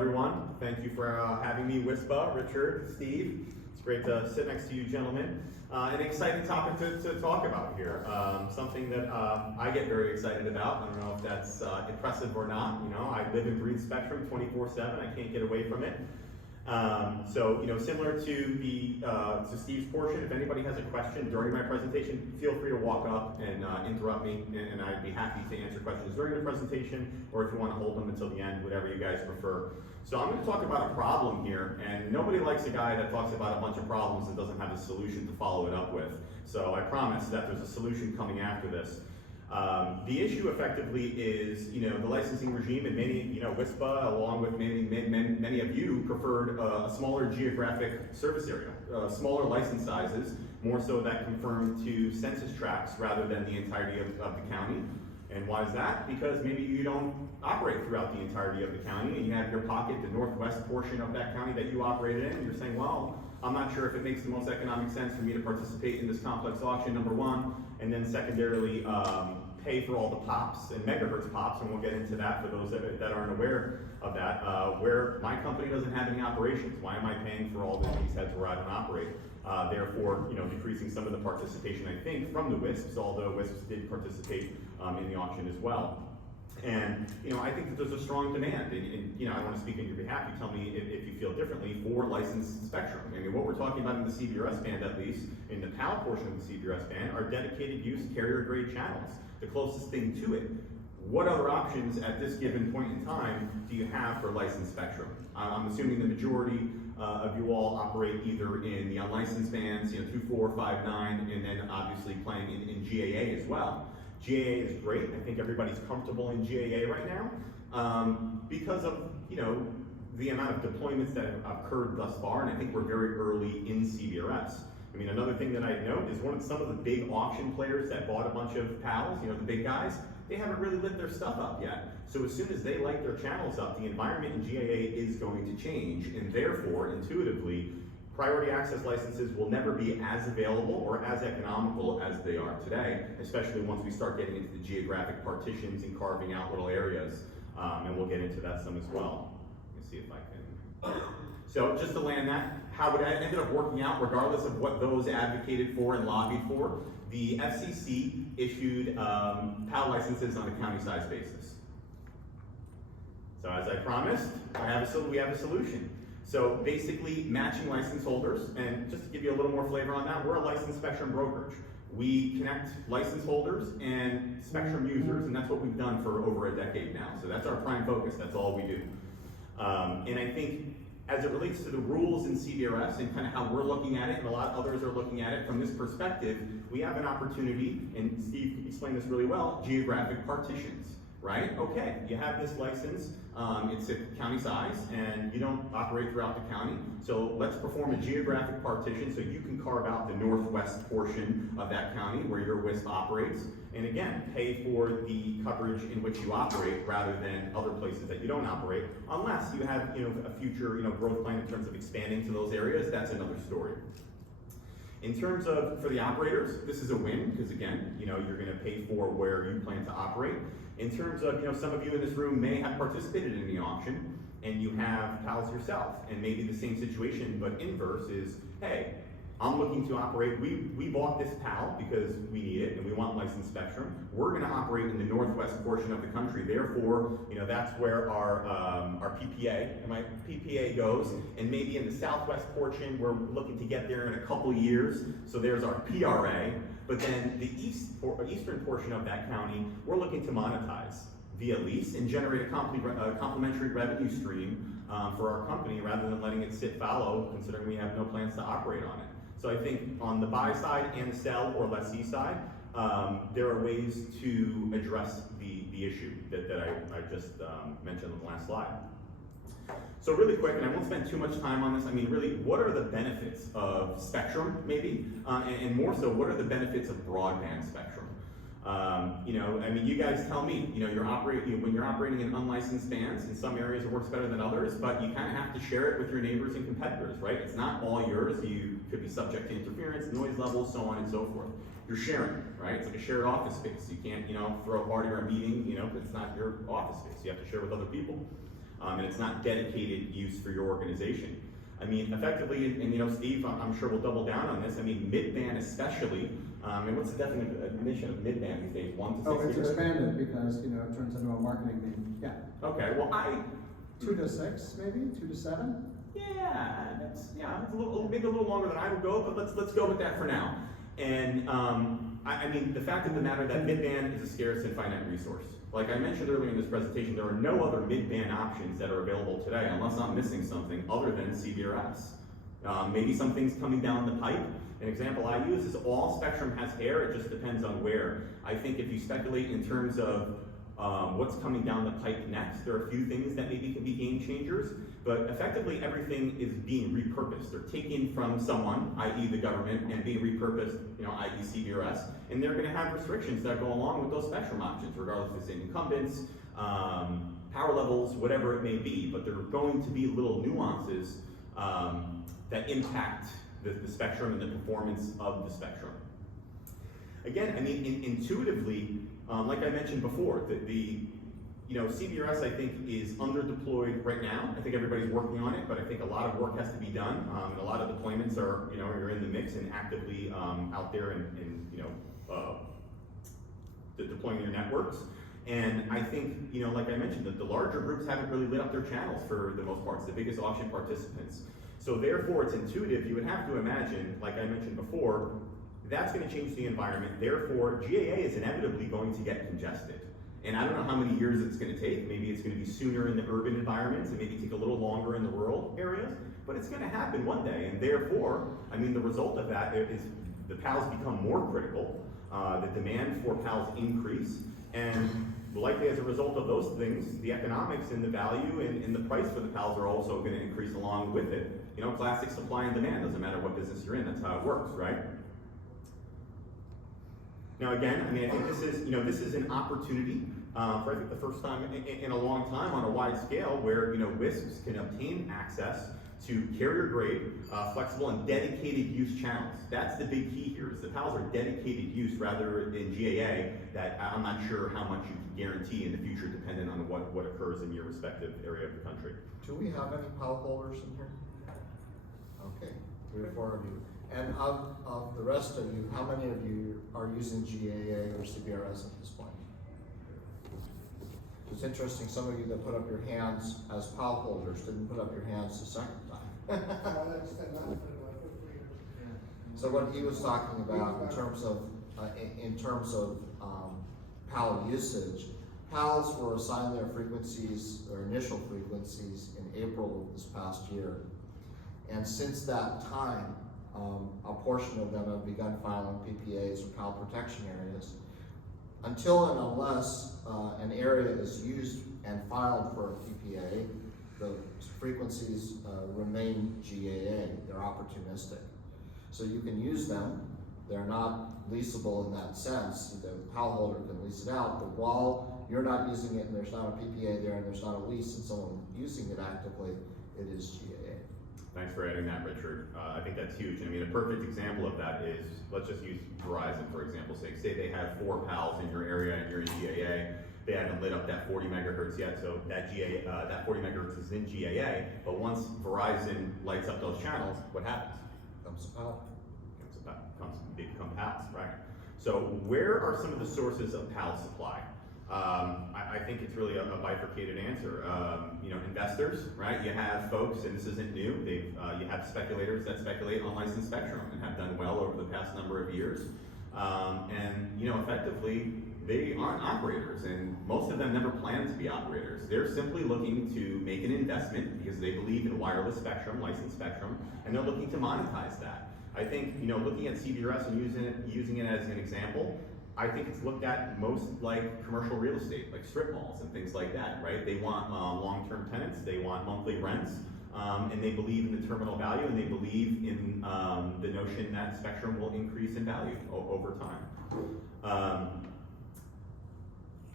everyone. Thank you for having me, WISPA, Richard, Steve. It's great to sit next to you gentlemen. An exciting topic to talk about here. Something that I get very excited about. I don't know if that's impressive or not. You know, I live and breathe Spectrum 24/7. I can't get away from it. So, you know, similar to Steve's portion, if anybody has a question during my presentation, feel free to walk up and interrupt me, and I'd be happy to answer questions during the presentation, or if you want to hold them until the end, whatever you guys prefer. So I'm going to talk about a problem here, and nobody likes a guy that talks about a bunch of problems and doesn't have a solution to follow it up with. So I promise that there's a solution coming after this. The issue effectively is, you know, the licensing regime, and many, you know, WISPA, along with many of you, preferred a smaller geographic service area, smaller license sizes, more so that conform to census tracts rather than the entirety of the county. And why is that? Because maybe you don't operate throughout the entirety of the county, and you have your pocket, the northwest portion of that county that you operated in, and you're saying, well, I'm not sure if it makes the most economic sense for me to participate in this complex auction, number one, and then secondarily, pay for all the pops and megahertz pops, and we'll get into that for those that aren't aware of that, where my company doesn't have any operations. Why am I paying for all these heads where I don't operate? Therefore, you know, decreasing some of the participation, I think, from the WISPs, although WISPs did participate in the auction as well. And, you know, I think that there's a strong demand, and you know, I want to speak on your behalf. You tell me if you feel differently, for licensed spectrum. I mean, what we're talking about in the CBRS band, at least, in the PAL portion of the CBRS band, are dedicated use carrier-grade channels, the closest thing to it. What other options at this given point in time do you have for licensed spectrum? I'm assuming the majority of you all operate either in the unlicensed bands, you know, 2, 4, 5, 9, and then obviously playing in GAA as well. GAA is great. I think everybody's comfortable in GAA right now because of, you know, the amount of deployments that have occurred thus far, and I think we're very early in CBRS. I mean, another thing that I note is some of the big auction players that bought a bunch of PALs, you know, the big guys, they haven't really lit their stuff up yet. So as soon as they light their channels up, the environment in GAA is going to change, and therefore, intuitively, priority access licenses will never be as available or as economical as they are today, especially once we start getting into the geographic partitions and carving out little areas, and we'll get into that some as well. Let me see if I can. So just to land that, how it ended up working out, regardless of what those advocated for and lobbied for, the FCC issued PAL licenses on a county size basis. So as I promised, we have a solution. So basically, matching license holders, and just to give you a little more flavor on that, we're a licensed spectrum brokerage. We connect license holders and spectrum users, and that's what we've done for over a decade now. So that's our prime focus, that's all we do. And I think as it relates to the rules in CBRS and kind of how we're looking at it, and a lot of others are looking at it from this perspective, we have an opportunity, and Steve explained this really well, geographic partitions. Right? Okay, you have this license, it's a county size, and you don't operate throughout the county, so let's perform a geographic partition so you can carve out the northwest portion of that county where your WISP operates, and again, pay for the coverage in which you operate rather than other places that you don't operate, unless you have, you know, a future, you know, growth plan in terms of expanding to those areas. That's another story. In terms of, for the operators, this is a win, because again, you know, you're gonna pay for where you plan to operate. In terms of, you know, some of you in this room may have participated in the auction, and you have PALs yourself, and maybe the same situation, but inverse is, hey, I'm looking to operate, we bought this PAL because we need it, and we want licensed spectrum. We're gonna operate in the northwest portion of the country, therefore, you know, that's where our PPA goes, and maybe in the southwest portion, we're looking to get there in a couple years, so there's our PRA, but then the eastern portion of that county, we're looking to monetize via lease and generate a complementary revenue stream for our company rather than letting it sit fallow, considering we have no plans to operate on it. So I think on the buy side and the sell or lessee side, there are ways to address the issue that I just mentioned on the last slide. So really quick, and I won't spend too much time on this, I mean really, what are the benefits of spectrum, maybe? And more so, what are the benefits of broadband spectrum? You know, I mean, you guys tell me, you know, when you're operating in unlicensed bands, in some areas it works better than others, but you kind of have to share it with your neighbors and competitors, right? It's not all yours. You could be subject to interference, noise levels, so on and so forth. You're sharing, right? It's like a shared office space. You can't, you know, throw a party or a meeting, you know, it's not your office space. You have to share with other people. and it's not dedicated use for your organization. I mean, effectively, and Steve, I'm sure will double down on this. I mean, mid-band especially. And what's the definition of mid-band these days? 1 to 6 it's years? expanded because it turns into a marketing thing. Yeah. Okay. Well, 2 to 6, maybe 2 to 7. Yeah, it's maybe a little longer than I would go, but let's go with that for now. And I mean, the fact of the matter that mid-band is a scarce and finite resource. Like I mentioned earlier in this presentation, there are no other mid-band options that are available today, unless I'm missing something other than CBRS. Maybe something's coming down the pipe. An example I use is all spectrum has air, it just depends on where. I think if you speculate in terms of what's coming down the pipe next, there are a few things that maybe can be game changers, but effectively everything is being repurposed. They're taken from someone, i.e. the government, and being repurposed, i.e. CBRS, and they're gonna have restrictions that go along with those spectrum options, regardless if it's incumbents, power levels, whatever it may be, but there are going to be little nuances that impact the spectrum and the performance of the spectrum. Again, I mean, intuitively, like I mentioned before, the CBRS I think is under-deployed right now. I think everybody's working on it, but I think a lot of work has to be done. And a lot of deployments are, you're in the mix and actively out there and deploying your networks. And I think, like I mentioned, that the larger groups haven't really lit up their channels for the most part. It's the biggest auction participants. So therefore, it's intuitive. You would have to imagine, like I mentioned before, that's going to change the environment. Therefore, GAA is inevitably going to get congested. And I don't know how many years it's going to take. Maybe it's going to be sooner in the urban environments and maybe take a little longer in the rural areas, but it's going to happen one day. And therefore, I mean, the result of that is the PALs become more critical, the demand for PALs increase, and likely as a result of those things, the economics and the value and the price for the PALs are also going to increase along with it. Classic supply and demand, doesn't matter what business you're in, that's how it works, right? Now again, I mean, I think this is an opportunity for I think the first time in a long time on a wide scale where WISPs can obtain access to carrier grade, flexible and dedicated use channels. That's the big key here, is the PALs are dedicated use rather than GAA that I'm not sure how much you can guarantee in the future depending on what occurs in your respective area of the country. Do we have any PAL holders in here? Okay, 3 or 4 of you. And of the rest of you, how many of you are using GAA or CBRS at this point? It's interesting, some of you that put up your hands as PAL holders didn't put up your hands the second time. So what he was talking about in terms of PAL usage, PALs were assigned their frequencies, their initial frequencies in April of this past year. And since that time, a portion of them have begun filing PPAs or PAL protection areas. Until and unless an area is used and filed for a PPA, the frequencies remain GAA, they're opportunistic. So you can use them, they're not leasable in that sense, the PAL holder can lease it out, but while you're not using it and there's not a PPA there and there's not a lease and someone using it actively, it is GAA. Thanks for adding that, Richard. I think that's huge. I mean, a perfect example of that is, let's just use Verizon for example's sake. Say they have 4 PALs in your area and you're in GAA. They haven't lit up that 40 megahertz yet, so that 40 megahertz is in GAA, but once Verizon lights up those channels, what happens? Comes a PAL. Become PALs, right? So where are some of the sources of PAL supply? I think it's really a bifurcated answer. Investors, right? You have folks, and this isn't new, you have speculators that speculate on licensed spectrum and have done well over the past number of years. Effectively, they aren't operators, and most of them never plan to be operators. They're simply looking to make an investment because they believe in wireless spectrum, licensed spectrum, and they're looking to monetize that. I think, looking at CBRS and using it as an example, I think it's looked at most like commercial real estate, like strip malls and things like that, right? They want long-term tenants, they want monthly rents, and they believe in the terminal value, and they believe in the notion that spectrum will increase in value over time.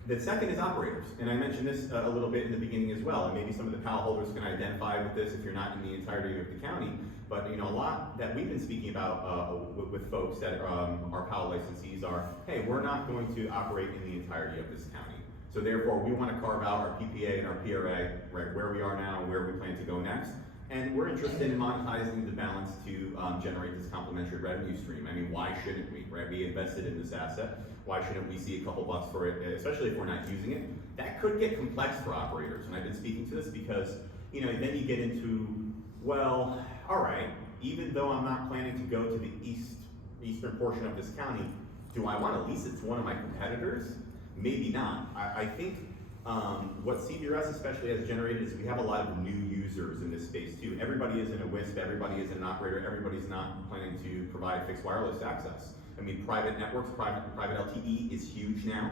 The second is operators, and I mentioned this a little bit in the beginning as well, and maybe some of the PAL holders can identify with this if you're not in the entirety of the county, but a lot that we've been speaking about with folks that are PAL licensees are, hey, we're not going to operate in the entirety of this county. So therefore, we want to carve out our PPA and our PRA, right, where we are now and where we plan to go next. And we're interested in monetizing the balance to generate this complementary revenue stream. I mean, why shouldn't we, right? We invested in this asset. Why shouldn't we see a couple bucks for it, especially if we're not using it? That could get complex for operators, and I've been speaking to this because, you know, then you get into, well, all right, even though I'm not planning to go to the eastern portion of this county, do I want to lease it to one of my competitors? Maybe not. I think what CBRS especially has generated is we have a lot of new users in this space too. Everybody isn't a WISP, everybody isn't an operator, everybody's not planning to provide fixed wireless access. I mean, private networks, private LTE is huge now,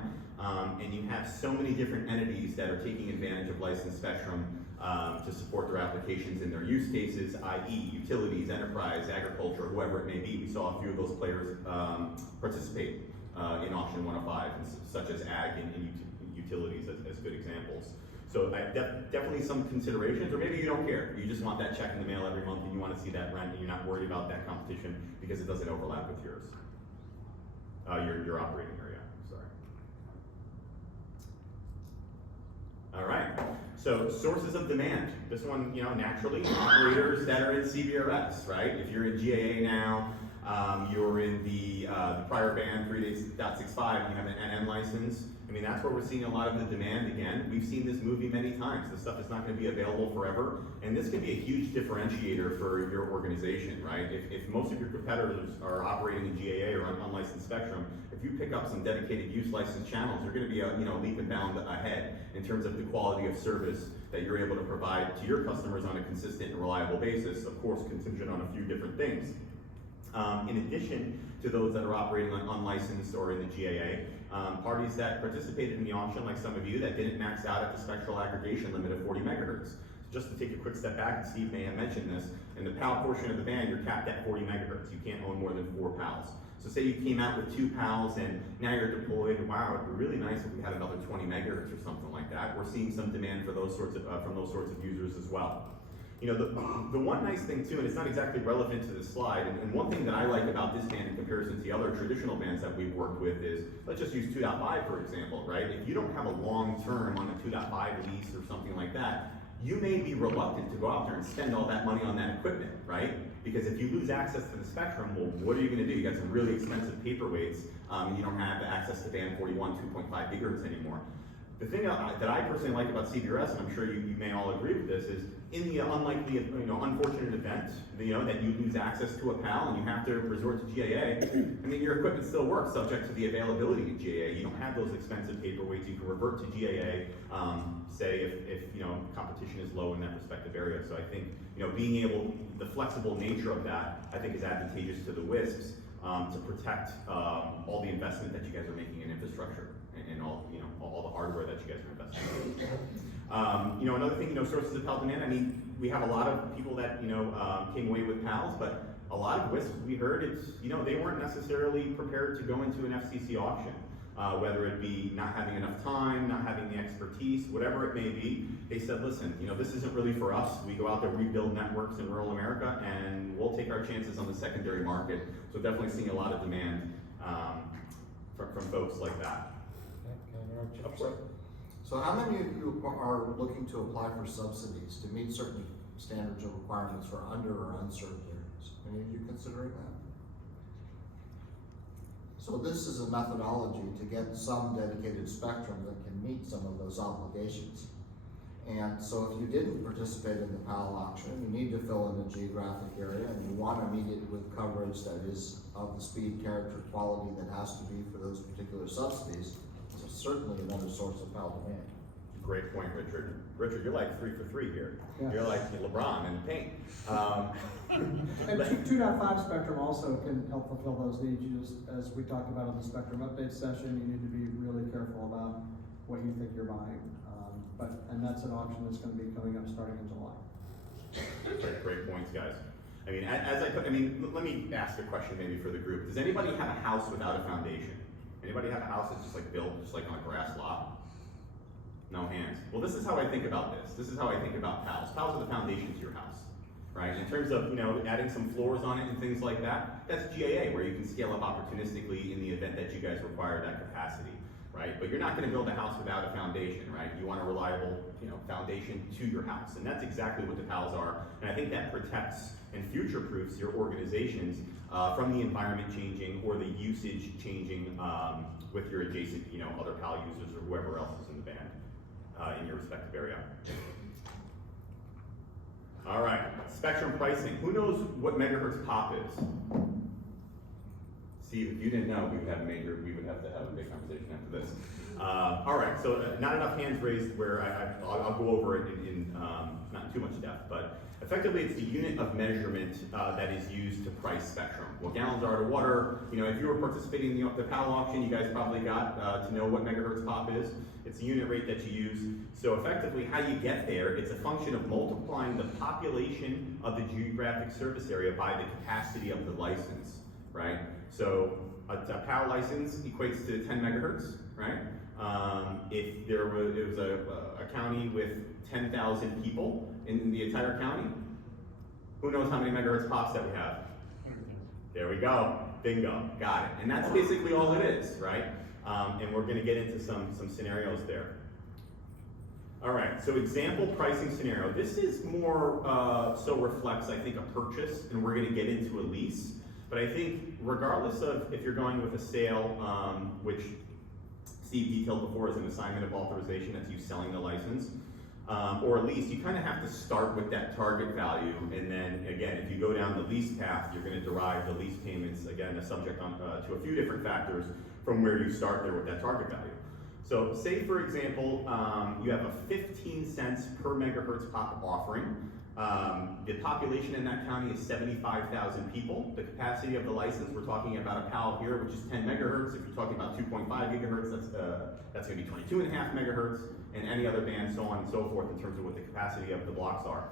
and you have so many different entities that are taking advantage of licensed spectrum to support their applications in their use cases, i.e. utilities, enterprise, agriculture, whoever it may be. We saw a few of those players participate in auction 105, such as ag and utilities as good examples. So definitely some considerations, or maybe you don't care. You just want that check in the mail every month and you want to see that rent and you're not worried about that competition because it doesn't overlap with yours. Your operating area, sorry. All right, so sources of demand. This one, you know, naturally, operators that are in CBRS, right? If you're in GAA now, you're in the prior band 3.65, you have an NN license. I mean, that's where we're seeing a lot of the demand again. We've seen this movie many times. This stuff is not going to be available forever, and this can be a huge differentiator for your organization, right? If most of your competitors are operating in GAA or on unlicensed spectrum, if you pick up some dedicated use licensed channels, you're going to be a leap and bound ahead in terms of the quality of service that you're able to provide to your customers on a consistent and reliable basis, of course, contingent on a few different things. In addition to those that are operating on unlicensed or in the GAA, parties that participated in the auction, like some of you, that didn't max out at the spectral aggregation limit of 40 megahertz. Just to take a quick step back, and Steve may have mentioned this, in the PAL portion of the band, you're capped at 40 megahertz. You can't own more than 4 PALs. So say you came out with 2 PALs and now you're deployed, wow, it'd be really nice if we had another 20 megahertz or something like that. We're seeing some demand for those sorts of, from those sorts of users as well. You know, the one nice thing too, and it's not exactly relevant to this slide, and one thing that I like about this band in comparison to the other traditional bands that we've worked with is, let's just use 2.5 for example, right? If you don't have a long term on a 2.5 lease or something like that, you may be reluctant to go out there and spend all that money on that equipment, right? Because if you lose access to the spectrum, well, what are you gonna do? You got some really expensive paperweights, and you don't have access to band 41, 2.5 gigahertz anymore. The thing that I personally like about CBRS, and I'm sure you may all agree with this, is in the unlikely, unfortunate event, that you lose access to a PAL and you have to resort to GAA, I mean, your equipment still works subject to the availability of GAA. You don't have those expensive paperweights. You can revert to GAA, say if competition is low in that respective area. So I think, being able, the flexible nature of that, I think is advantageous to the WISPs to protect all the investment that you guys are making in infrastructure and all the hardware that you guys are investing in. Another thing, sources of PAL demand. I mean, we have a lot of people that came away with PALs, but a lot of WISPs we heard they weren't necessarily prepared to go into an FCC auction. Whether it be not having enough time, not having the expertise, whatever it may be, they said, listen, this isn't really for us. We go out there, we build networks in rural America, and we'll take our chances on the secondary market. So definitely seeing a lot of demand from folks like that. So how many of you are looking to apply for subsidies to meet certain standards or requirements for under or unserved areas? Any of you considering that? So this is a methodology to get some dedicated spectrum that can meet some of those obligations. And so if you didn't participate in the PAL auction, you need to fill in a geographic area and you want to meet it with coverage that is of the speed, character, quality that has to be for those particular subsidies. So certainly another source of PAL demand. Great point, Richard. Richard, you're like 3 for 3 here. Yeah. You're like LeBron in the paint. And 2.5 spectrum also can help fulfill those needs. You just, as we talked about in the spectrum update session, you need to be really careful about what you think you're buying. And that's an auction that's going to be coming up starting in July. Great points, guys. I mean, let me ask a question maybe for the group. Does anybody have a house without a foundation? Anybody have a house that's just like built just like on a grass lot? No hands. Well, this is how I think about this. This is how I think about PALs. PALs are the foundation to your house, right? In terms of, adding some floors on it and things like that, that's GAA, where you can scale up opportunistically in the event that you guys require that capacity. right? But you're not gonna build a house without a foundation, right? You want a reliable, foundation to your house, and that's exactly what the PALs are. And I think that protects and future-proofs your organizations from the environment changing or the usage changing with your adjacent, other PAL users or whoever else is in the band in your respective area. All right, spectrum pricing. Who knows what megahertz pop is? Steve, if you didn't know, we would have a big conversation after this. All right, so not enough hands raised where I'll go over it in not in too much depth, but effectively it's the unit of measurement that is used to price spectrum. What gallons are to water, if you were participating in the PAL auction, you guys probably got to know what megahertz pop is. It's the unit rate that you use. So effectively how you get there, it's a function of multiplying the population of the geographic service area by the capacity of the license, right? So a PAL license equates to 10 megahertz, right? If it was a county with 10,000 people in the entire county, who knows how many megahertz pops that we have? There we go, bingo, got it. And that's basically all it is, right? And we're gonna get into some scenarios there. All right, so example pricing scenario. This is more so reflects, I think, a purchase, and we're gonna get into a lease. But I think regardless of if you're going with a sale, which Steve detailed before as an assignment of authorization, that's you selling the license, or a lease, you kind of have to start with that target value, and then again, if you go down the lease path, you're going to derive the lease payments, again, subject to a few different factors from where you start there with that target value. So say for example, you have a 15 cents per megahertz pop offering. The population in that county is 75,000 people. The capacity of the license, we're talking about a PAL here, which is 10 megahertz. If you're talking about 2.5 gigahertz, that's going to be 22.5 megahertz, and any other band, so on and so forth, in terms of what the capacity of the blocks are.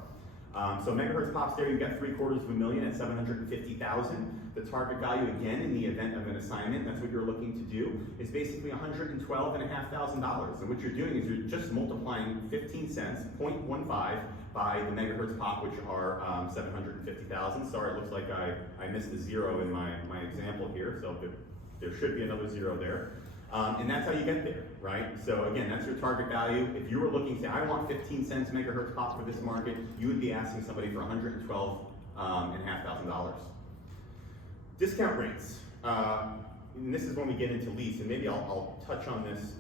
So megahertz pops there, you've got 750,000 at 750,000. The target value, again, in the event of an assignment, that's what you're looking to do, is basically $112,500. And what you're doing is you're just multiplying 15 cents, 0.15, by the megahertz pop, which are 750,000. Sorry, it looks like I missed a zero in my example here, so there should be another zero there. And that's how you get there, right? So again, that's your target value. If you were looking to say, I want 15 cents megahertz pop for this market, you would be asking somebody for $112,500. Discount rates. And this is when we get into lease, and maybe I'll touch on this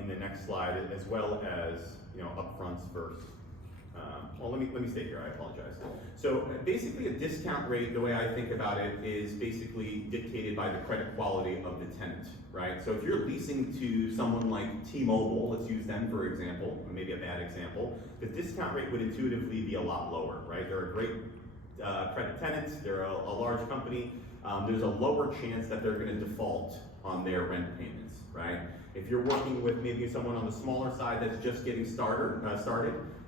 in the next slide, as well as upfronts first. Well, let me stay here, I apologize. So basically a discount rate, the way I think about it, is basically dictated by the credit quality of the tenant, right? So if you're leasing to someone like T-Mobile, let's use them for example, or maybe a bad example, the discount rate would intuitively be a lot lower, right? They're a great credit tenant, they're a large company, there's a lower chance that they're gonna default on their rent payments, right? If you're working with maybe someone on the smaller side that's just getting started,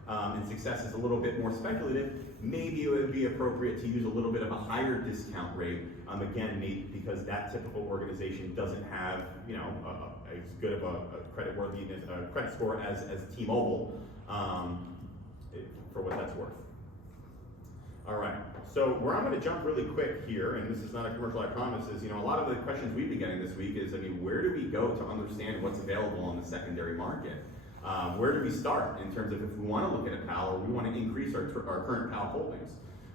and success is a little bit more speculative, maybe it would be appropriate to use a little bit of a higher discount rate, again, maybe because that typical organization doesn't have, as good of a credit score as T-Mobile, for what that's worth. All right, so where I'm gonna jump really quick here, and this is not a commercial, I promise, is, a lot of the questions we've been getting this week is, where do we go to understand what's available on the secondary market? Where do we start in terms of if we want to look at a PAL or we want to increase our current PAL holdings?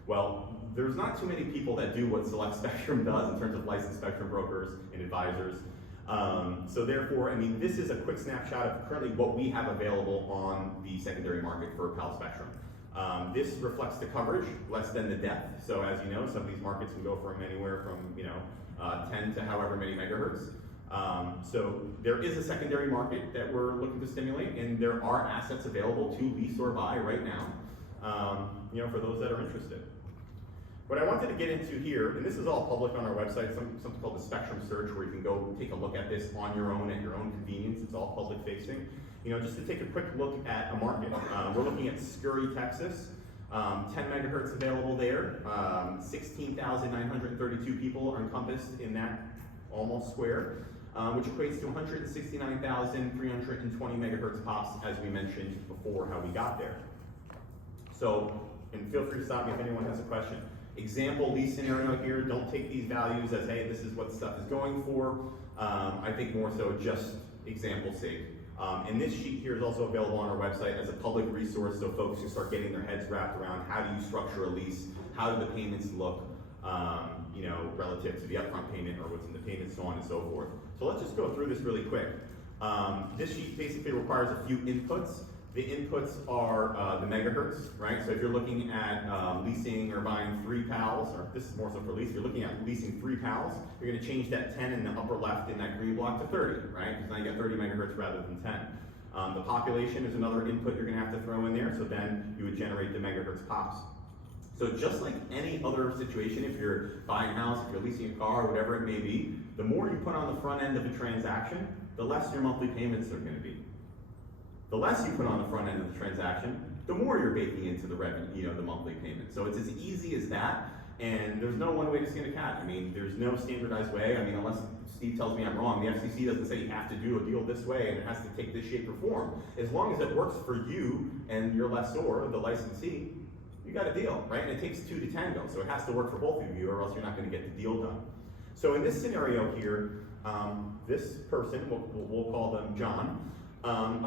Well, there's not too many people that do what Select Spectrum does in terms of licensed spectrum brokers and advisors. So therefore, this is a quick snapshot of currently what we have available on the secondary market for PAL spectrum. This reflects the coverage, less than the depth. So as you know, some of these markets can go from anywhere from 10 to however many megahertz. So there is a secondary market that we're looking to stimulate, and there are assets available to lease or buy right now, for those that are interested. What I wanted to get into here, and this is all public on our website, something called the Spectrum Search, where you can go take a look at this on your own at your own convenience. It's all public facing. Just to take a quick look at a market. We're looking at Scurry, Texas. 10 megahertz available there. 16,932 people are encompassed in that almost square, which equates to 169,320 megahertz pops, as we mentioned before how we got there. So, and feel free to stop me if anyone has a question. Example lease scenario here, don't take these values as, hey, this is what stuff is going for. I think more so just, example's sake. And this sheet here is also available on our website as a public resource, so folks can start getting their heads wrapped around how do you structure a lease, how do the payments look, you know, relative to the upfront payment or what's in the payment, so on and so forth. So let's just go through this really quick. This sheet basically requires a few inputs. The inputs are the megahertz, right? So if you're looking at leasing or buying 3 PALs, or this is more so for lease, if you're looking at leasing 3 PALs, you're gonna change that 10 in the upper left in that green block to 30, right? Because now you got 30 megahertz rather than 10. The population is another input you're gonna have to throw in there, so then you would generate the megahertz pops. So just like any other situation, if you're buying a house, if you're leasing a car, whatever it may be, the more you put on the front end of a transaction, the less your monthly payments are gonna be. The less you put on the front end of the transaction, the more you're baking into the revenue, you know, the monthly payment. So it's as easy as that, and there's no one way to skin a cat. I mean, there's no standardized way. I mean, unless Steve tells me I'm wrong, the FCC doesn't say you have to do a deal this way and it has to take this shape or form. As long as it works for you and your lessor, the licensee, you got a deal, right? And it takes 2 to tango, so it has to work for both of you or else you're not gonna get the deal done. So in this scenario here, this person, we'll call them John,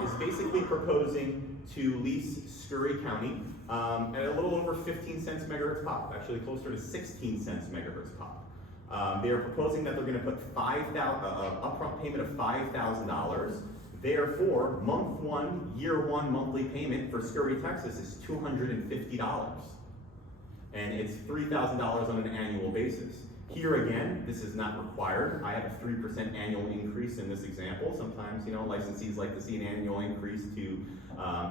is basically proposing to lease Scurry County at a little over 15 cents megahertz pop, actually closer to 16 cents megahertz pop. They are proposing that they're going to put upfront payment of $5,000. Therefore, month 1, year 1 monthly payment for Scurry, Texas is $250, and it's $3,000 on an annual basis. Here again, this is not required. I have a 3% annual increase in this example. Sometimes, you know, licensees like to see an annual increase to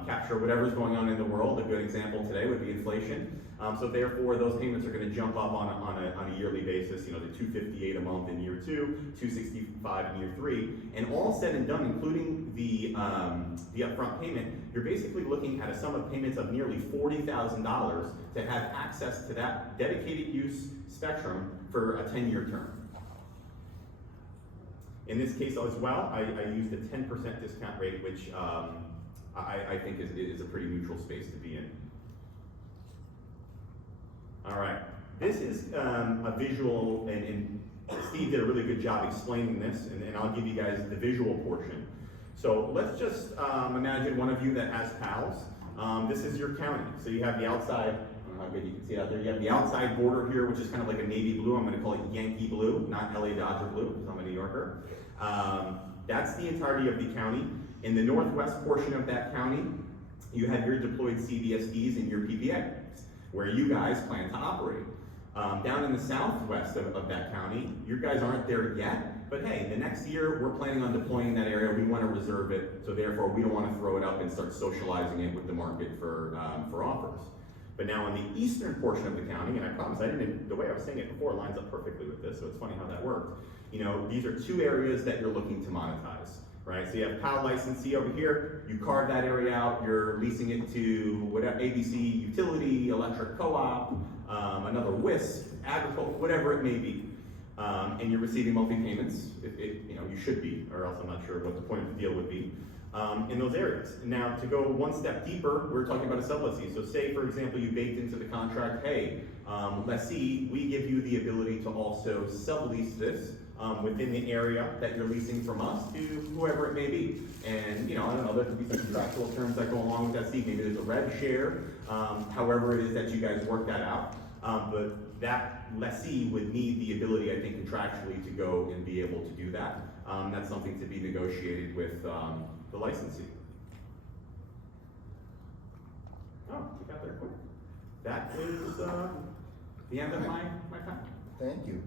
capture whatever's going on in the world. A good example today would be inflation. So therefore, those payments are going to jump up on a yearly basis, you know, to $258 a month in year 2, $265 in year 3. And all said and done, including the upfront payment, you're basically looking at a sum of payments of nearly $40,000 to have access to that dedicated use spectrum for a 10-year term. In this case as well, I used a 10% discount rate, which I think is a pretty neutral space to be in. All right, this is a visual, and Steve did a really good job explaining this, and I'll give you guys the visual portion. So let's just imagine one of you that has PALs. This is your county. So you have the outside, I don't know how good you can see it out there, you have the outside border here, which is kind of like a navy blue. I'm gonna call it Yankee blue, not LA Dodger blue, because I'm a New Yorker. That's the entirety of the county. In the northwest portion of that county, you have your deployed CBSDs and your PPA, where you guys plan to operate. Down in the southwest of that county, you guys aren't there yet, but hey, the next year we're planning on deploying that area. We want to reserve it, so therefore we don't want to throw it up and start socializing it with the market for offers. But now in the eastern portion of the county, and I promise the way I was saying it before lines up perfectly with this, so it's funny how that worked. You know, these are 2 areas that you're looking to monetize, right? So you have PAL licensee over here, you carve that area out, you're leasing it to whatever, ABC utility, electric co-op, another WISP, agriculture, whatever it may be. And you're receiving monthly payments, you know, you should be, or else I'm not sure what the point of the deal would be, in those areas. Now, to go one step deeper, we're talking about a sublessee. So say, for example, you baked into the contract, hey, lessee, we give you the ability to also sublease this within the area that you're leasing from us to whoever it may be. And, you know, I don't know, there could be some contractual terms that go along with that. See, maybe there's a rev share, however it is that you guys work that out. But that lessee would need the ability, I think, contractually to go and be able to do that. That's something to be negotiated with the licensee. Oh, we got there quick. That is the end of my time. Thank you.